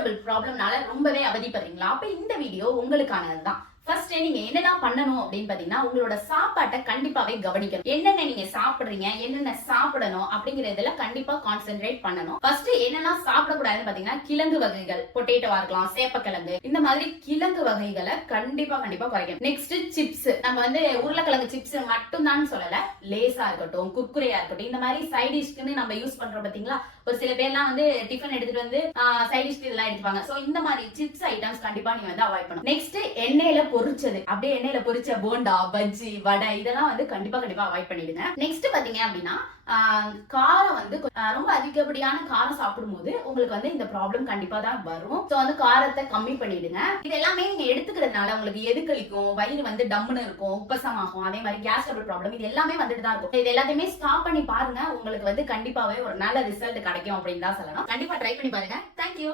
Trouble ப்ராப்ளம்னால ரொம்பவே அவதிப்படுறீங்களா? அப்ப இந்த வீடியோ உங்களுக்கானதுதான். ஃபர்ஸ்ட் நீங்க என்னதான் பண்ணணும் அப்படின்னு பாத்தீங்கன்னா, உங்களோட சாப்பாட்டை கண்டிப்பாவே கவனிக்கணும். என்னென்ன நீங்க சாப்பிடுறீங்க, என்னென்ன சாப்பிடணும் அப்படிங்கறதுல கண்டிப்பா கான்சென்ட்ரேட் பண்ணணும். ஃபர்ஸ்ட் என்னெல்லாம் சாப்பிடக்கூடாதுன்னு பாத்தீங்கன்னா, கிழங்கு வகைகள், பொட்டேட்டோவா இருக்கலாம், சேப்பக்கிழங்கு, இந்த மாதிரி கிழங்கு வகைகளை கண்டிப்பா குறைக்கணும். Next chips. நம்ம வந்து உருளைக்கிழங்கு சிப்ஸ் மட்டும் தான் சொல்லல, லேஸா இருக்கட்டும், குர்குரேயா இருக்கட்டும், இந்த மாதிரி சைட் டிஷ்க்குன்னு நம்ம யூஸ் பண்றோம் பாத்தீங்களா? ஒரு சில பேர்லாம் வந்து டிஃபன் எடுத்துட்டு வந்து சைட் டிஷ் இதெல்லாம் எடுத்துப்பாங்க. சோ இந்த மாதிரி சிப்ஸ் ஐட்டம்ஸ் கண்டிப்பா நீங்க வந்து அவாய்ட் பண்ணணும். நெக்ஸ்ட் எண்ணெயில பொரிச்சது, அப்படியே எண்ணெயில பொரிச்ச போண்டா, பஜ்ஜி, வடை இதெல்லாம் வந்து கண்டிப்பா அவாய்ட் பண்ணிடுங்க. நெக்ஸ்ட் பாத்தீங்க அப்படின்னா, காரம் வந்து ரொம்ப அதிகப்படியான காரம் சாப்பிடும்போது உங்களுக்கு வந்து இந்த ப்ராப்ளம் கண்டிப்பா தான் வரும். சோ வந்து காரத்தை கம்மி பண்ணிடுங்க. இது எல்லாமே நீங்க எடுத்துக்கிறதுனால உங்களுக்கு எதுக்களிக்கும், வயிறு வந்து டம்முன்னு இருக்கும், உப்பசமாகும், அதே மாதிரி கேஸ் ட்ரபிள் ப்ராப்ளம் இது எல்லாமே வந்துட்டு தான் இருக்கும். இது எல்லாத்தையுமே ஸ்டாப் பண்ணி பாருங்க, உங்களுக்கு வந்து கண்டிப்பாவே ஒரு நல்ல ரிசல்ட் கிடைக்கும் அப்படின்னு தான் சொல்லணும். கண்டிப்பா ட்ரை பண்ணி பாருங்க. தேங்க்யூ.